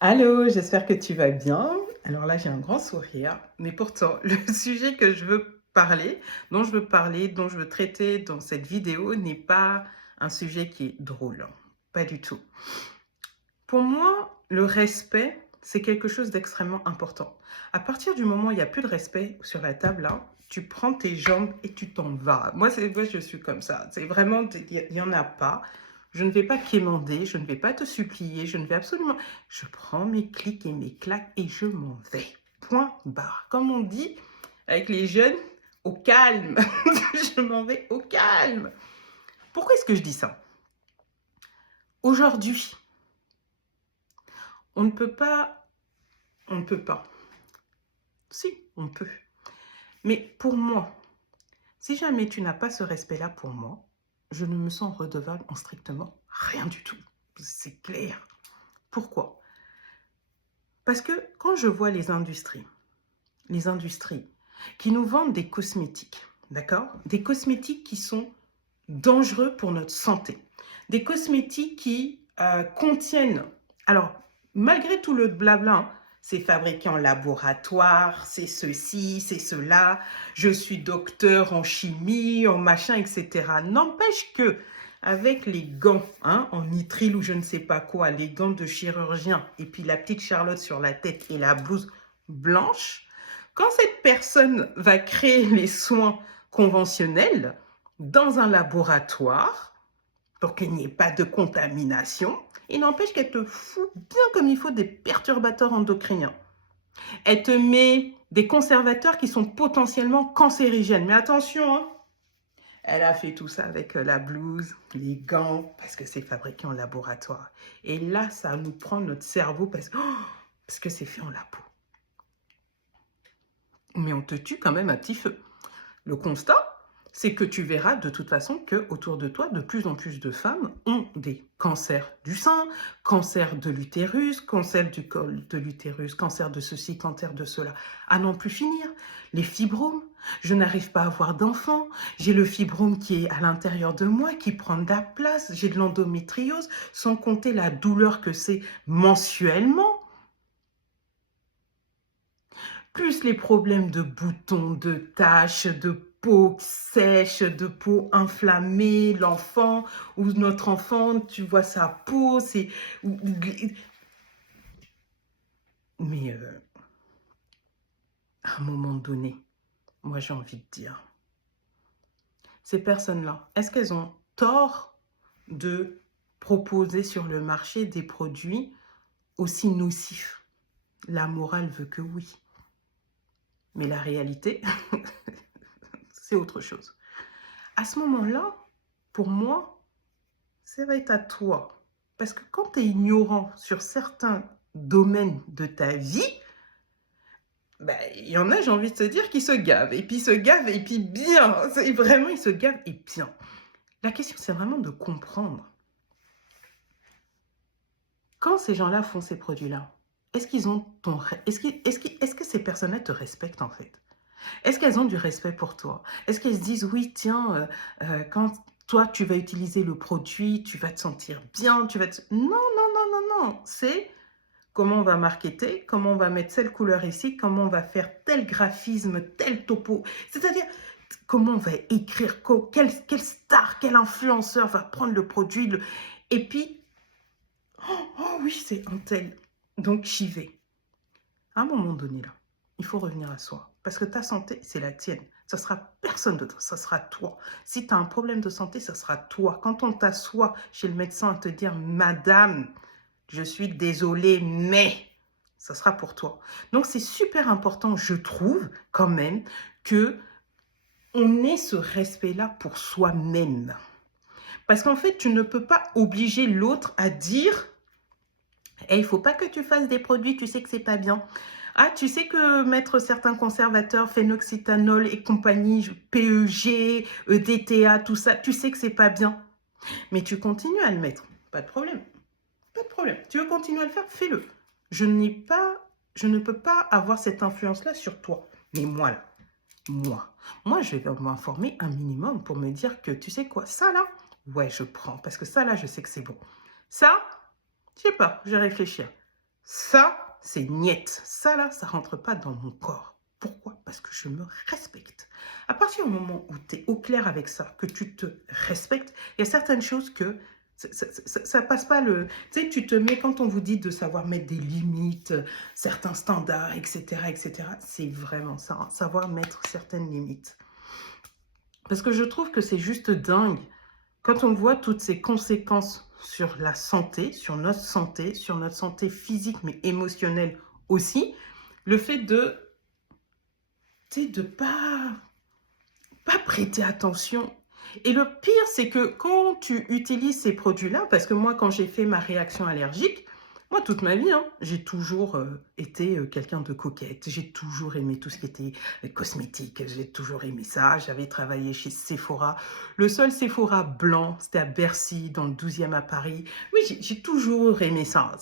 Allô, j'espère que tu vas bien. Alors là, j'ai un grand sourire, mais pourtant, le sujet que je veux parler, dont je veux traiter dans cette vidéo n'est pas un sujet qui est drôle, hein, pas du tout. Pour moi, le respect, c'est quelque chose d'extrêmement important. À partir du moment où il n'y a plus de respect sur la table, là, tu prends tes jambes et tu t'en vas. Moi, je suis comme ça. C'est vraiment, il y en a pas. Je ne vais pas quémander, je ne vais pas te supplier, je ne vais absolument. Je prends mes clics et mes claques et je m'en vais. Point barre. Comme on dit avec les jeunes, au calme. Je m'en vais au calme. Pourquoi est-ce que je dis ça? Aujourd'hui, on ne peut pas, on ne peut pas. Si, on peut. Mais pour moi, si jamais tu n'as pas ce respect-là pour moi, je ne me sens redevable en strictement rien du tout. C'est clair. Pourquoi? Parce que quand je vois les industries qui nous vendent des cosmétiques, d'accord? Des cosmétiques qui sont dangereux pour notre santé. Des cosmétiques qui contiennent, alors malgré tout le blabla, hein, c'est fabriqué en laboratoire, c'est ceci, c'est cela, je suis docteur en chimie, en machin, etc. N'empêche que avec les gants, hein, en nitrile ou je ne sais pas quoi, les gants de chirurgien, et puis la petite Charlotte sur la tête et la blouse blanche, quand cette personne va créer les soins conventionnels, dans un laboratoire pour qu'il n'y ait pas de contamination. Il n'empêche qu'elle te fout bien comme il faut des perturbateurs endocriniens. Elle te met des conservateurs qui sont potentiellement cancérigènes. Mais attention, hein, elle a fait tout ça avec la blouse, les gants, parce que c'est fabriqué en laboratoire. Et là, ça nous prend notre cerveau parce que c'est fait en labo. Mais on te tue quand même à petit feu. Le constat, c'est que tu verras de toute façon que autour de toi, de plus en plus de femmes ont des cancers du sein, cancer de l'utérus, cancer du col de l'utérus, cancer de ceci, cancer de cela, à n'en plus finir. Les fibromes, je n'arrive pas à avoir d'enfants, j'ai le fibrome qui est à l'intérieur de moi, qui prend de la place, j'ai de l'endométriose, sans compter la douleur que c'est mensuellement, plus les problèmes de boutons, de taches, de peau sèche, de peau inflammée, l'enfant ou notre enfant, tu vois sa peau, c'est... Mais à un moment donné, moi j'ai envie de dire, ces personnes-là, est-ce qu'elles ont tort de proposer sur le marché des produits aussi nocifs? La morale veut que oui. Mais la réalité, c'est autre chose. À ce moment-là, pour moi, ça va être à toi. Parce que quand tu es ignorant sur certains domaines de ta vie, ben, il y en a, j'ai envie de te dire, qui se gavent. Et puis, ils se gavent, et puis bien. Vraiment, ils se gavent, et bien. La question, c'est vraiment de comprendre. Quand ces gens-là font ces produits-là, est-ce qu'ils ont ton... Est-ce que ces personnes-là te respectent, en fait? Est-ce qu'elles ont du respect pour toi? Est-ce qu'elles se disent, oui, tiens, quand toi, tu vas utiliser le produit, tu vas te sentir bien, tu vas te... Non, non, non, non, non. C'est comment on va marketer, comment on va mettre telle couleur ici, comment on va faire tel graphisme, tel topo. C'est-à-dire, comment on va écrire, quel star, quel influenceur va prendre le produit. Et puis, oh oui, c'est un tel. Donc, j'y vais. À un moment donné, là, il faut revenir à soi. Parce que ta santé, c'est la tienne. Ça sera personne d'autre, ça sera toi. Si tu as un problème de santé, ça sera toi. Quand on t'assoit chez le médecin à te dire, Madame, je suis désolée, mais ça sera pour toi. Donc, c'est super important, je trouve, quand même, que on ait ce respect-là pour soi-même. Parce qu'en fait, tu ne peux pas obliger l'autre à dire, et il ne faut pas que tu fasses des produits, tu sais que c'est pas bien. Ah, tu sais que mettre certains conservateurs, phénoxytanol et compagnie, PEG, EDTA, tout ça, tu sais que c'est pas bien. Mais tu continues à le mettre. Pas de problème. Pas de problème. Tu veux continuer à le faire, fais-le. Je ne peux pas avoir cette influence-là sur toi. Mais moi, là, moi, je vais m'informer un minimum pour me dire que, tu sais quoi, ça là, ouais, je prends. Parce que ça là, je sais que c'est bon. Ça, je sais pas, je vais réfléchir. Ça, c'est niet. Ça, là, ça rentre pas dans mon corps. Pourquoi? Parce que je me respecte. À partir du moment où tu es au clair avec ça, que tu te respectes, il y a certaines choses que ça passe pas le... Tu sais, tu te mets, quand on vous dit de savoir mettre des limites, certains standards, etc., c'est vraiment ça, hein, savoir mettre certaines limites. Parce que je trouve que c'est juste dingue quand on voit toutes ces conséquences sur la santé, sur notre santé physique, mais émotionnelle aussi, le fait de, tu sais, de pas prêter attention. Et le pire, c'est que quand tu utilises ces produits-là, parce que moi, quand j'ai fait ma réaction allergique, moi, toute ma vie, hein, j'ai toujours été quelqu'un de coquette. J'ai toujours aimé tout ce qui était cosmétique. J'ai toujours aimé ça. J'avais travaillé chez Sephora. Le seul Sephora blanc, c'était à Bercy, dans le 12e à Paris. Oui, j'ai toujours aimé ça.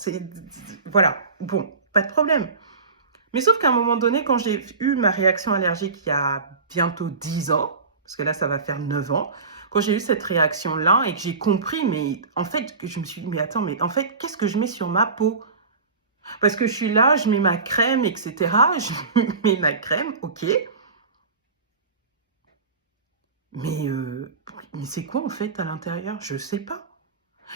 Voilà, bon, pas de problème. Mais sauf qu'à un moment donné, quand j'ai eu ma réaction allergique il y a bientôt 10 ans, parce que là, ça va faire 9 ans, quand j'ai eu cette réaction-là et que j'ai compris, mais en fait, que je me suis dit, mais attends, mais en fait, qu'est-ce que je mets sur ma peau? Parce que je suis là, je mets ma crème, etc. Je mets ma crème, ok. Mais c'est quoi en fait à l'intérieur? Je sais pas.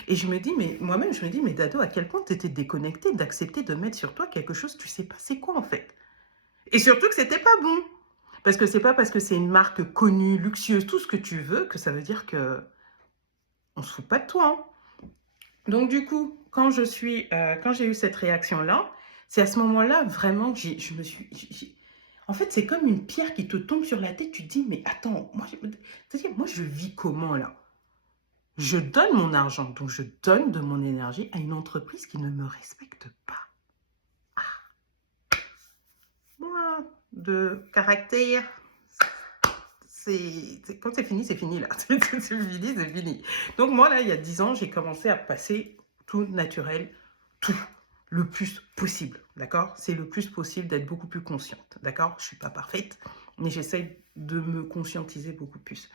Et je me dis, mais moi-même, je me dis, mais Dado, à quel point tu étais déconnecté d'accepter de mettre sur toi quelque chose, tu sais pas c'est quoi en fait. Et surtout que c'était pas bon. Parce que c'est pas parce que c'est une marque connue, luxueuse, tout ce que tu veux, que ça veut dire que on se fout pas de toi, hein. Donc du coup, quand j'ai eu cette réaction-là, c'est à ce moment-là vraiment que je me suis... En fait, c'est comme une pierre qui te tombe sur la tête. Tu te dis, mais attends, c'est-à-dire, moi je vis comment là? Je donne mon argent, donc je donne de mon énergie à une entreprise qui ne me respecte pas. Moi, de caractère, quand c'est fini là. C'est fini, c'est fini. Donc moi, là, il y a 10 ans, j'ai commencé à passer tout naturel, tout, le plus possible, d'accord? C'est le plus possible d'être beaucoup plus consciente, d'accord? Je ne suis pas parfaite, mais j'essaie de me conscientiser beaucoup plus.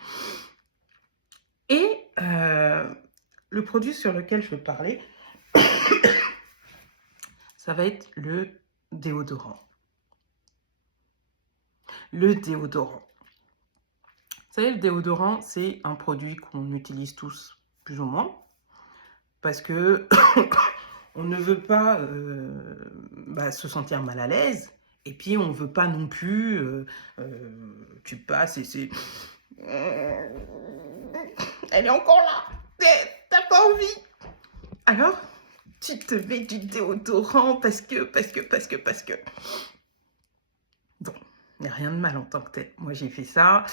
Et le produit sur lequel je veux parler, ça va être le déodorant. Le déodorant. Vous savez, le déodorant, c'est un produit qu'on utilise tous, plus ou moins, parce que on ne veut pas se sentir mal à l'aise, et puis on ne veut pas non plus, tu passes et c'est... Elle est encore là, t'as pas envie. Alors, tu te mets du déodorant parce que... Bon, il n'y a rien de mal en tant que tel. Moi, j'ai fait ça.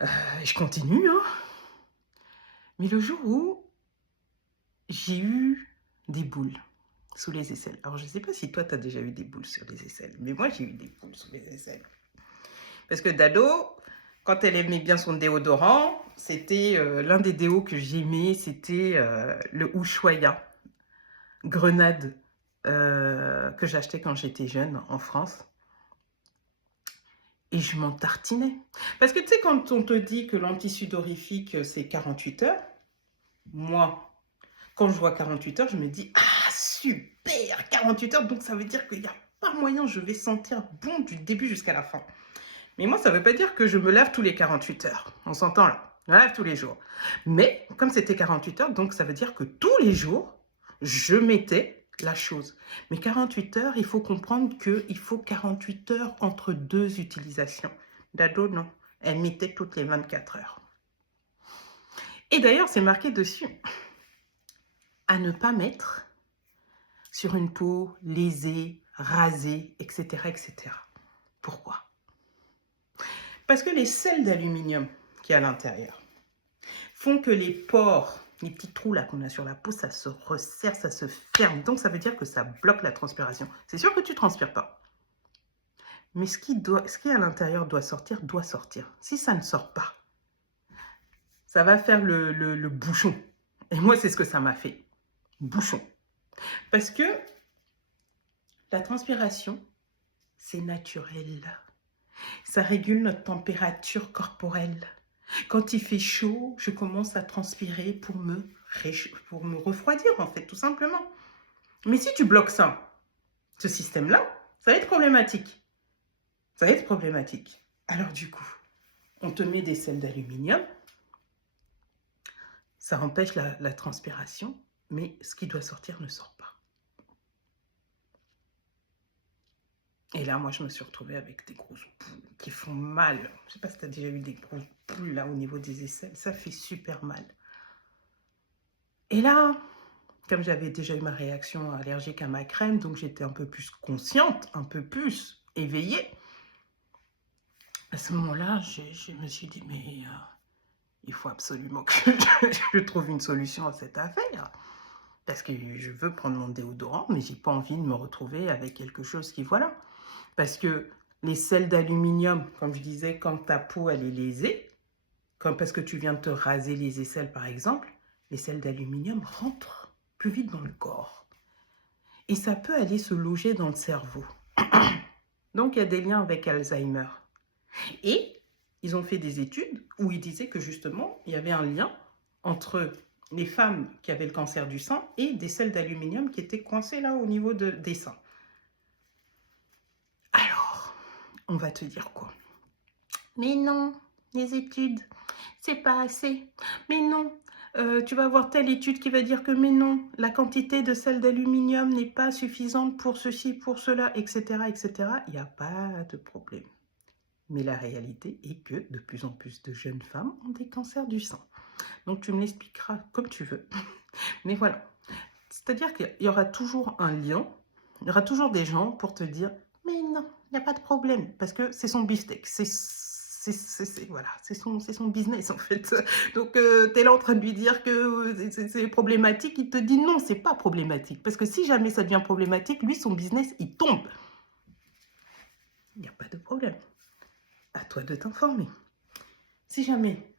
Je continue, hein. Mais le jour où j'ai eu des boules sous les aisselles. Alors, je ne sais pas si toi, tu as déjà eu des boules sur les aisselles, mais moi, j'ai eu des boules sous les aisselles. Parce que Dado, quand elle aimait bien son déodorant, c'était l'un des déos que j'aimais, c'était le Ushuaïa Grenade que j'achetais quand j'étais jeune en France. Et je m'en tartinais. Parce que tu sais, quand on te dit que l'antisudorifique, c'est 48 heures, moi, quand je vois 48 heures, je me dis, ah, super, 48 heures, donc ça veut dire qu'il n'y a pas moyen, je vais sentir bon du début jusqu'à la fin. Mais moi, ça ne veut pas dire que je me lave tous les 48 heures. On s'entend là, je me lave tous les jours. Mais comme c'était 48 heures, donc ça veut dire que tous les jours, je mettais la chose. Mais 48 heures, il faut comprendre qu'il faut 48 heures entre deux utilisations. Dado, non. Elle mettait toutes les 24 heures. Et d'ailleurs, c'est marqué dessus. À ne pas mettre sur une peau lésée, rasée, etc., etc. Pourquoi? Parce que les sels d'aluminium qui est à l'intérieur font que les pores, les petits trous là qu'on a sur la peau, ça se resserre, ça se ferme. Donc ça veut dire que ça bloque la transpiration. C'est sûr que tu ne transpires pas. Mais ce qui est à l'intérieur doit sortir, doit sortir. Si ça ne sort pas, ça va faire le bouchon. Et moi, c'est ce que ça m'a fait. Bouchon. Parce que la transpiration, c'est naturel. Ça régule notre température corporelle. Quand il fait chaud, je commence à transpirer pour me refroidir, en fait, tout simplement. Mais si tu bloques ça, ce système-là, ça va être problématique. Ça va être problématique. Alors du coup, on te met des sels d'aluminium, ça empêche la transpiration, mais ce qui doit sortir ne sort pas. Et là, moi, je me suis retrouvée avec des grosses boules qui font mal. Je ne sais pas si tu as déjà eu des grosses boules là au niveau des aisselles. Ça fait super mal. Et là, comme j'avais déjà eu ma réaction allergique à ma crème, donc j'étais un peu plus consciente, un peu plus éveillée. À ce moment-là, je me suis dit, mais il faut absolument que je trouve une solution à cette affaire. Parce que je veux prendre mon déodorant, mais j'ai pas envie de me retrouver avec quelque chose qui, voilà. Parce que les sels d'aluminium, comme je disais, quand ta peau elle est lésée, comme parce que tu viens de te raser les aisselles par exemple, les sels d'aluminium rentrent plus vite dans le corps. Et ça peut aller se loger dans le cerveau. Donc il y a des liens avec Alzheimer. Et ils ont fait des études où ils disaient que justement, il y avait un lien entre les femmes qui avaient le cancer du sein et des sels d'aluminium qui étaient coincés là au niveau des seins. Alors, on va te dire quoi? Mais non, les études, c'est pas assez. Mais non, tu vas voir telle étude qui va dire que mais non, la quantité de sel d'aluminium n'est pas suffisante pour ceci, pour cela, etc., etc. Il n'y a pas de problème. Mais la réalité est que de plus en plus de jeunes femmes ont des cancers du sein. Donc tu me l'expliqueras comme tu veux. Mais voilà. C'est-à-dire qu'il y aura toujours un lien, il y aura toujours des gens pour te dire « Mais non, il n'y a pas de problème. » Parce que c'est son beefsteak, voilà, c'est son business en fait. Donc tu es là en train de lui dire que c'est problématique, il te dit « Non, c'est pas problématique. » Parce que si jamais ça devient problématique, lui, son business, il tombe. Il n'y a pas de problème. À toi de t'informer. Si jamais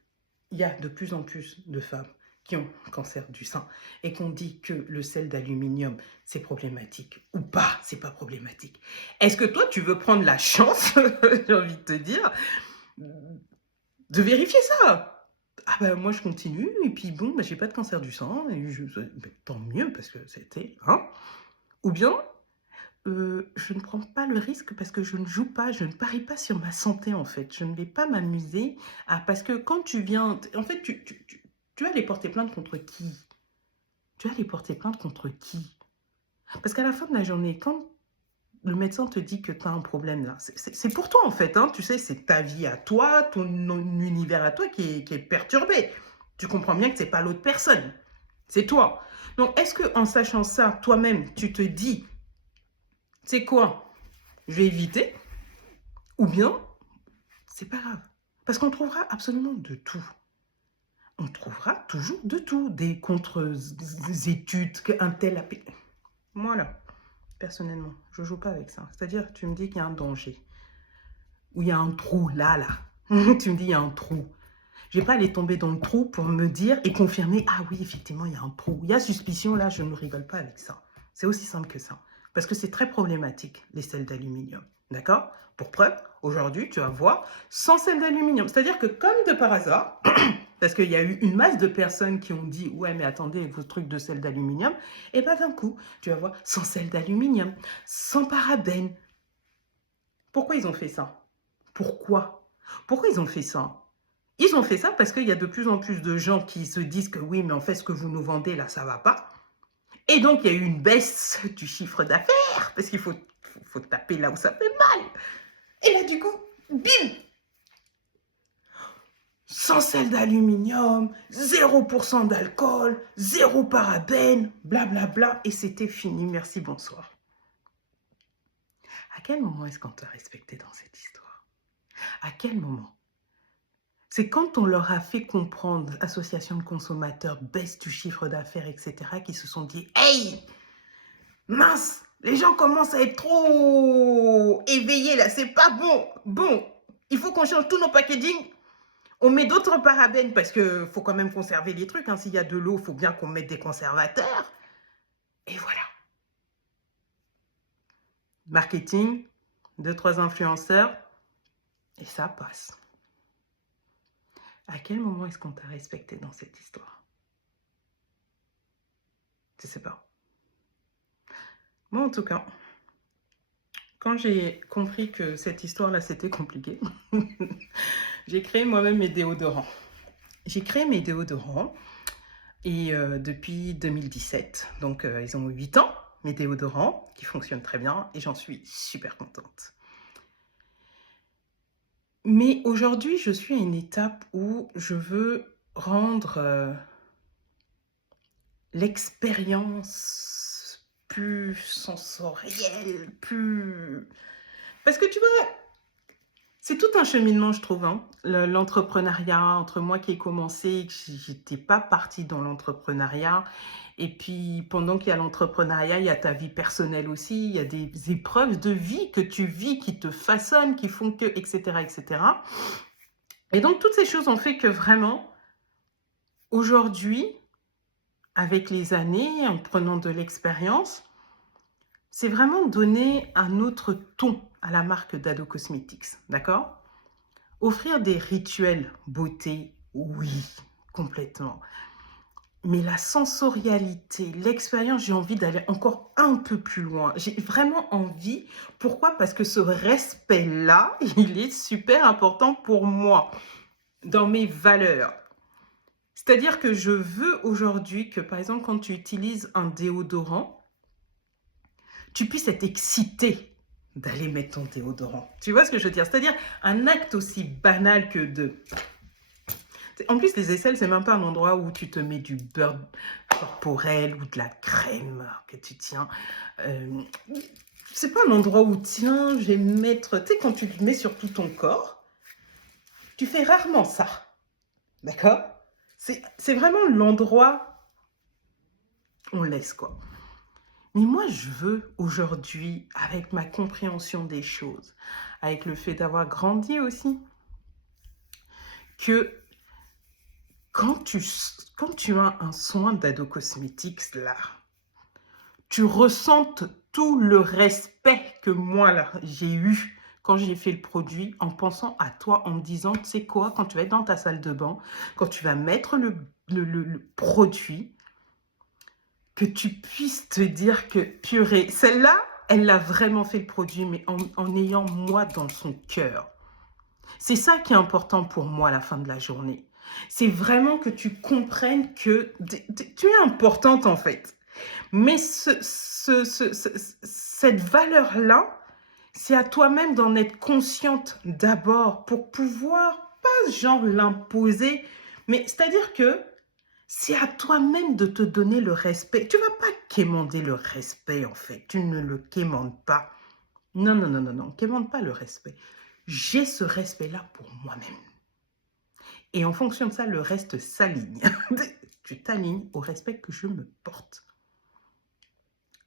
il y a de plus en plus de femmes qui ont cancer du sein et qu'on dit que le sel d'aluminium, c'est problématique ou pas, c'est pas problématique. Est-ce que toi, tu veux prendre la chance, j'ai envie de te dire, de vérifier ça? Ah ben moi, je continue et puis bon, ben, j'ai pas de cancer du sein et ben, tant mieux parce que c'était... Hein? Ou bien, je ne prends pas le risque parce que je ne joue pas, je ne parie pas sur ma santé en fait. Je ne vais pas m'amuser à... Parce que quand tu viens... En fait, tu vas aller porter plainte contre qui? Tu vas aller porter plainte contre qui? Parce qu'à la fin de la journée, quand le médecin te dit que tu as un problème là, c'est pour toi en fait. Hein, tu sais, c'est ta vie à toi, ton univers à toi qui est perturbé. Tu comprends bien que ce n'est pas l'autre personne. C'est toi. Donc, est-ce qu'en sachant ça, toi-même, tu te dis, c'est quoi? Je vais éviter, ou bien, c'est pas grave. Parce qu'on trouvera absolument de tout. On trouvera toujours de tout. Des contre-études, qu'un tel a... Voilà. Personnellement, je joue pas avec ça. C'est-à-dire, tu me dis qu'il y a un danger. Ou il y a un trou, là. Tu me dis, il y a un trou. Je vais pas aller tomber dans le trou pour me dire et confirmer, ah oui, effectivement, il y a un trou. Il y a suspicion, là, je ne rigole pas avec ça. C'est aussi simple que ça. Parce que c'est très problématique, les sels d'aluminium. D'accord? Pour preuve, aujourd'hui, tu vas voir 100 sels d'aluminium. C'est-à-dire que comme de par hasard, parce qu'il y a eu une masse de personnes qui ont dit « Ouais, mais attendez, vos trucs de sel d'aluminium », et bien d'un coup, tu vas voir 100 sel d'aluminium, 100 parabènes. Pourquoi ils ont fait ça? Pourquoi? Pourquoi ils ont fait ça? Ils ont fait ça parce qu'il y a de plus en plus de gens qui se disent que oui, mais en fait, ce que vous nous vendez là, ça va pas. Et donc, il y a eu une baisse du chiffre d'affaires parce qu'il faut taper là où ça fait mal. Et là, du coup, bim! 100 sel d'aluminium, 0% d'alcool, 0 parabène, blablabla, et c'était fini, merci, bonsoir. À quel moment est-ce qu'on t'a respecté dans cette histoire? À quel moment? C'est quand on leur a fait comprendre, association de consommateurs, baisse du chiffre d'affaires, etc., qu'ils se sont dit « Hey, mince, les gens commencent à être trop éveillés là, c'est pas bon. Bon, il faut qu'on change tous nos packaging. On met d'autres parabènes parce qu'il faut quand même conserver les trucs. Hein. S'il y a de l'eau, il faut bien qu'on mette des conservateurs. » Et voilà. Marketing, 2-3 influenceurs, et ça passe. À quel moment est-ce qu'on t'a respecté dans cette histoire? Je sais pas. Moi, en tout cas, quand j'ai compris que cette histoire-là, c'était compliqué, j'ai créé moi-même mes déodorants. J'ai créé mes déodorants et depuis 2017, donc ils ont 8 ans, mes déodorants, qui fonctionnent très bien et j'en suis super contente. Mais aujourd'hui, je suis à une étape où je veux rendre l'expérience plus sensorielle, plus... Parce que tu vois, c'est tout un cheminement, je trouve, hein. L'entrepreneuriat, entre moi qui ai commencé, que j'étais pas partie dans l'entrepreneuriat. Et puis, pendant qu'il y a l'entrepreneuriat, il y a ta vie personnelle aussi. Il y a des épreuves de vie que tu vis, qui te façonnent, qui font que, etc., etc. Et donc, toutes ces choses ont fait que vraiment, aujourd'hui, avec les années, en prenant de l'expérience, c'est vraiment donner un autre ton à la marque d'Ado Cosmetics, d'accord? Offrir des rituels beauté, oui, complètement. Mais la sensorialité, l'expérience, j'ai envie d'aller encore un peu plus loin. J'ai vraiment envie. Pourquoi? Parce que ce respect-là, il est super important pour moi, dans mes valeurs. C'est-à-dire que je veux aujourd'hui que, par exemple, quand tu utilises un déodorant, tu puisses être excité d'aller mettre ton déodorant. Tu vois ce que je veux dire? C'est-à-dire un acte aussi banal que de... En plus, les aisselles, c'est même pas un endroit où tu te mets du beurre corporel ou de la crème que tu tiens. Euh, c'est pas un endroit où, tiens, je vais mettre... Tu sais, quand tu te mets sur tout ton corps, tu fais rarement ça. D'accord? C'est vraiment l'endroit, on laisse quoi. Mais moi, je veux aujourd'hui, avec ma compréhension des choses, avec le fait d'avoir grandi aussi, que quand tu as un soin d'ado cosmétiques là, tu ressentes tout le respect que moi là j'ai eu quand j'ai fait le produit en pensant à toi, en me disant, tu sais quoi, quand tu vas être dans ta salle de bain, quand tu vas mettre le produit, que tu puisses te dire que, purée, celle-là, elle a vraiment fait le produit, mais en ayant moi dans son cœur. C'est ça qui est important pour moi à la fin de la journée. C'est vraiment que tu comprennes que tu es importante en fait. Mais cette valeur-là, c'est à toi-même d'en être consciente d'abord pour pouvoir, pas genre l'imposer, mais c'est-à-dire que c'est à toi-même de te donner le respect. Tu ne vas pas quémander le respect, en fait. Tu ne le quémandes pas. Non, non, non, non, non. Quémande pas le respect. J'ai ce respect-là pour moi-même. Et en fonction de ça, le reste s'aligne. Tu t'alignes au respect que je me porte.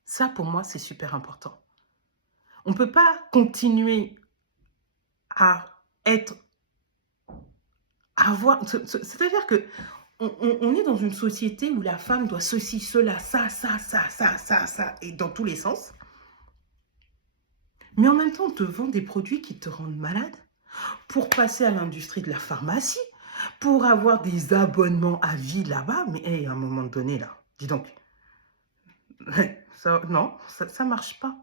Ça, pour moi, c'est super important. On ne peut pas continuer à être... C'est-à-dire que on est dans une société où la femme doit ceci, cela, ça, et dans tous les sens. Mais en même temps, on te vend des produits qui te rendent malade pour passer à l'industrie de la pharmacie, pour avoir des abonnements à vie là-bas. Mais hey, à un moment donné, là, dis donc, non, ça marche pas.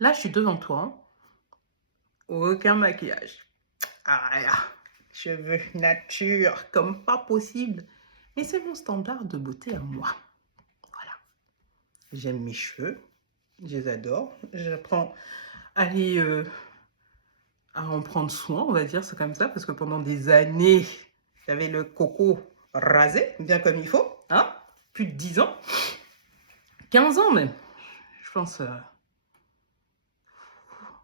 Là, je suis devant toi, aucun maquillage. Ah là, cheveux nature, comme pas possible. Mais c'est mon standard de beauté à moi. Voilà. J'aime mes cheveux, je les adore. J'apprends à en prendre soin, on va dire, c'est comme ça, parce que pendant des années, j'avais le coco rasé, bien comme il faut, hein, plus de 10 ans, 15 ans même, je pense,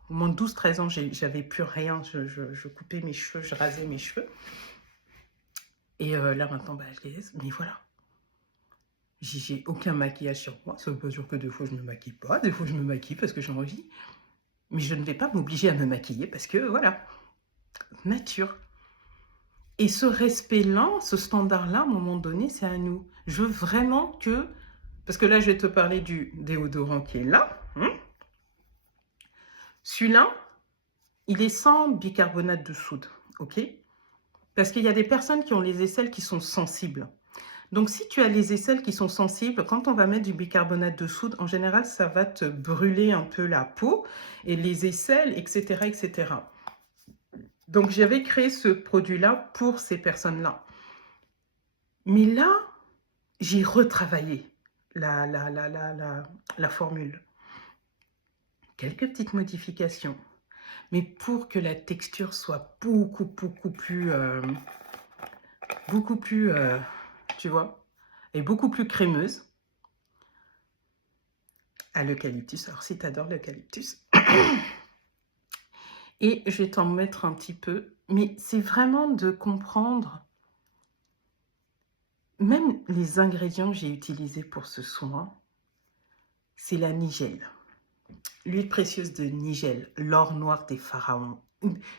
au moins 12-13 ans, j'avais plus rien, je coupais mes cheveux, je rasais mes cheveux, et là maintenant, bah, je les laisse, mais voilà, j'ai aucun maquillage sur moi, ça veut pas dire que des fois je me maquille pas, des fois je me maquille parce que j'ai envie, mais je ne vais pas m'obliger à me maquiller parce que, voilà, nature. Et ce respect-là, ce standard-là, à un moment donné, c'est à nous. Je veux vraiment que... Parce que là, je vais te parler du déodorant qui est là. Celui-là, il est sans bicarbonate de soude, ok? Parce qu'il y a des personnes qui ont les aisselles qui sont sensibles. Donc, si tu as les aisselles qui sont sensibles, quand on va mettre du bicarbonate de soude, en général, ça va te brûler un peu la peau et les aisselles, etc., etc. Donc, j'avais créé ce produit-là pour ces personnes-là. Mais là, j'ai retravaillé la formule. Quelques petites modifications, mais pour que la texture soit beaucoup plus, tu vois, et beaucoup plus crémeuse. À l'eucalyptus, alors si tu adores l'eucalyptus. Et je vais t'en mettre un petit peu, mais c'est vraiment de comprendre, même les ingrédients que j'ai utilisés pour ce soin, c'est la nigelle. L'huile précieuse de Nigel, l'or noir des pharaons.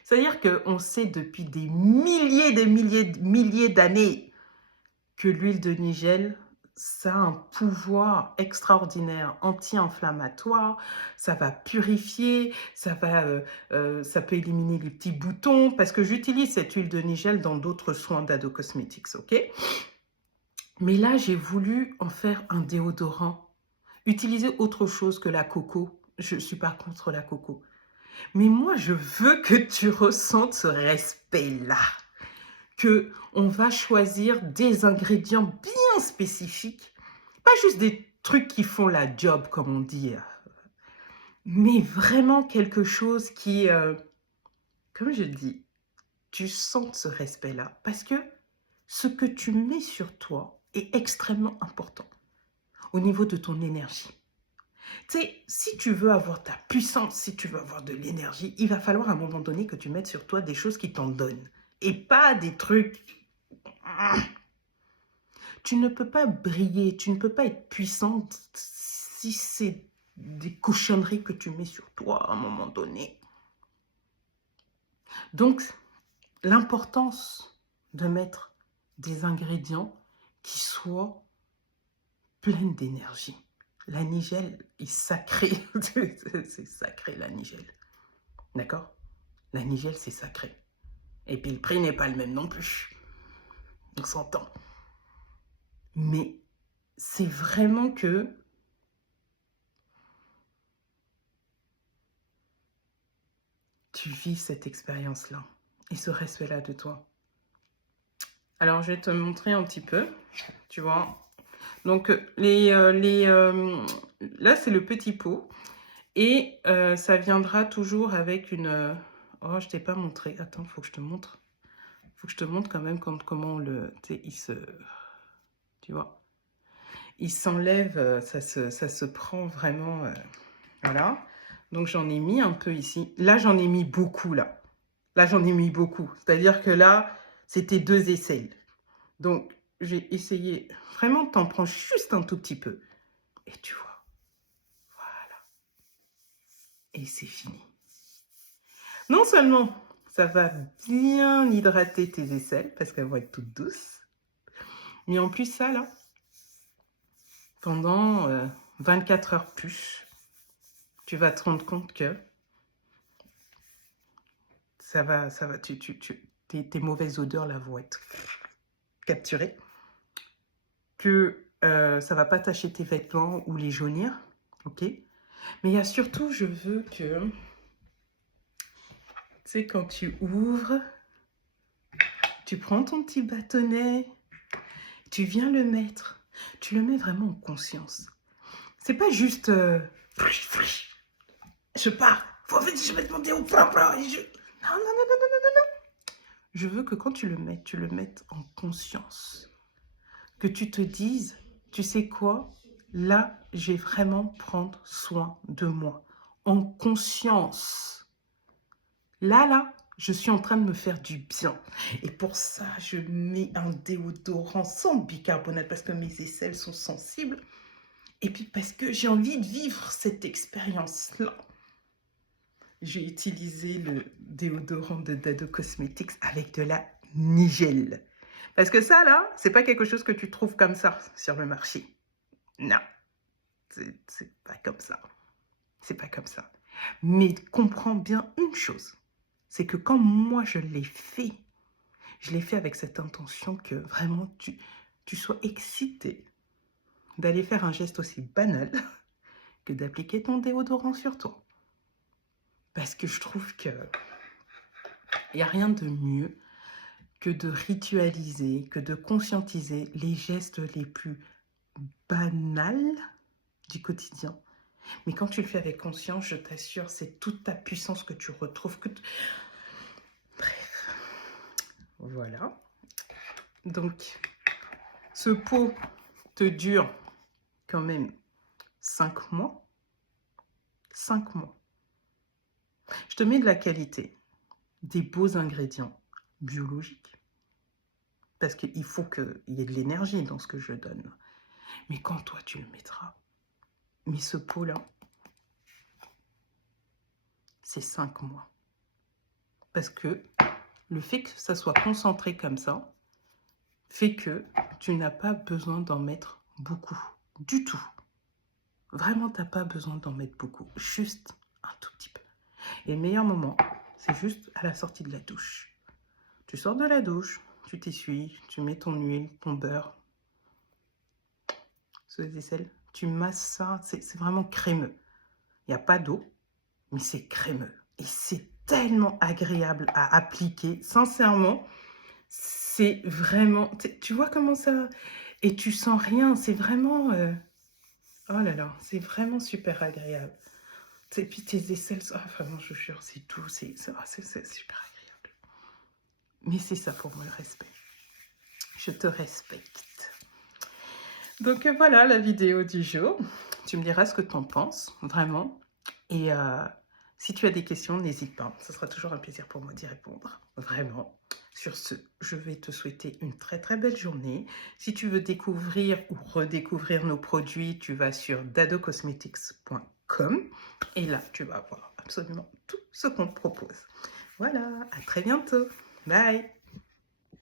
C'est-à-dire qu'on sait depuis des milliers d'années que l'huile de Nigel, ça a un pouvoir extraordinaire, anti-inflammatoire, ça va purifier, ça peut éliminer les petits boutons, parce que j'utilise cette huile de Nigel dans d'autres soins d'Ado Cosmetics, ok? Mais là, j'ai voulu en faire un déodorant. Utiliser autre chose que la coco. Je ne suis pas contre la coco. Mais moi, je veux que tu ressentes ce respect-là. Qu'on va choisir des ingrédients bien spécifiques. Pas juste des trucs qui font la job, comme on dit. Mais vraiment quelque chose qui, comme je dis, tu sens ce respect-là. Parce que ce que tu mets sur toi est extrêmement important au niveau de ton énergie. Tu sais, si tu veux avoir ta puissance, si tu veux avoir de l'énergie, il va falloir à un moment donné que tu mettes sur toi des choses qui t'en donnent. Et pas des trucs... Tu ne peux pas briller, tu ne peux pas être puissante si c'est des cochonneries que tu mets sur toi à un moment donné. Donc, l'importance de mettre des ingrédients qui soient pleins d'énergie. La nigelle est sacrée. C'est sacré, la nigelle. D'accord? La nigelle, c'est sacré. Et puis, le prix n'est pas le même non plus. On s'entend. Mais c'est vraiment que tu vis cette expérience-là et ce respect-là de toi. Alors, je vais te montrer un petit peu, tu vois. Donc, là, c'est le petit pot. Et ça viendra toujours avec une... Oh, je ne t'ai pas montré. Attends, il faut que je te montre. Il faut que je te montre quand même comment le... Tu sais, il se... Tu vois, il s'enlève, ça se prend vraiment... voilà. Donc, j'en ai mis un peu ici. Là, j'en ai mis beaucoup, là. Là, j'en ai mis beaucoup. C'est-à-dire que là, c'était 2 aisselles. Donc, j'ai essayé vraiment, t'en prends juste un tout petit peu. Et tu vois, voilà. Et c'est fini. Non seulement ça va bien hydrater tes aisselles, parce qu'elles vont être toutes douces, mais en plus ça, là, pendant 24 heures plus, tu vas te rendre compte que tes mauvaises odeurs là vont être capturées, que ça va pas tacher tes vêtements ou les jaunir, ok? Mais il y a surtout, je veux que, tu sais, quand tu ouvres, tu prends ton petit bâtonnet, tu viens le mettre, tu le mets vraiment en conscience. C'est pas juste, je pars, faut vite, je mets mon déo propre, et je... Non, non, non, non, non, non, non. Je veux que quand tu le mettes en conscience. Que tu te dises, tu sais quoi, là, je vais vraiment prendre soin de moi. En conscience. Là, je suis en train de me faire du bien. Et pour ça, je mets un déodorant sans bicarbonate parce que mes aisselles sont sensibles. Et puis parce que j'ai envie de vivre cette expérience-là. J'ai utilisé le déodorant de Dado Cosmetics avec de la nigelle. Parce que ça, là, c'est pas quelque chose que tu trouves comme ça sur le marché. Non, c'est pas comme ça. C'est pas comme ça. Mais comprends bien une chose, c'est que quand moi je l'ai fait avec cette intention que vraiment tu sois excité d'aller faire un geste aussi banal que d'appliquer ton déodorant sur toi. Parce que je trouve qu'il n'y a rien de mieux que de ritualiser, que de conscientiser les gestes les plus banals du quotidien. Mais quand tu le fais avec conscience, je t'assure, c'est toute ta puissance que tu retrouves. Bref, voilà. Donc, ce pot te dure quand même 5 mois. 5 mois. Je te mets de la qualité, des beaux ingrédients biologiques. Parce qu'il faut qu'il y ait de l'énergie dans ce que je donne. Mais quand toi, tu le mettras, mais ce pot-là, c'est 5 mois. Parce que le fait que ça soit concentré comme ça, fait que tu n'as pas besoin d'en mettre beaucoup, du tout. Vraiment, tu n'as pas besoin d'en mettre beaucoup, juste un tout petit peu. Et le meilleur moment, c'est juste à la sortie de la douche. Tu sors de la douche, tu t'essuies, tu mets ton huile, ton beurre, sous les aisselles, tu masses ça, c'est vraiment crémeux. Il n'y a pas d'eau, mais c'est crémeux. Et c'est tellement agréable à appliquer. Sincèrement, c'est vraiment... Tu vois comment ça... Et tu sens rien, c'est vraiment... oh là là, c'est vraiment super agréable. Et puis tes aisselles, vraiment, je jure, c'est tout, c'est super agréable. Mais c'est ça pour moi le respect. Je te respecte. Donc voilà la vidéo du jour. Tu me diras ce que tu en penses, vraiment. Et si tu as des questions, n'hésite pas. Ce sera toujours un plaisir pour moi d'y répondre. Vraiment. Sur ce, je vais te souhaiter une très très belle journée. Si tu veux découvrir ou redécouvrir nos produits, tu vas sur dadocosmetics.com et là, tu vas voir absolument tout ce qu'on te propose. Voilà, à très bientôt. Bye.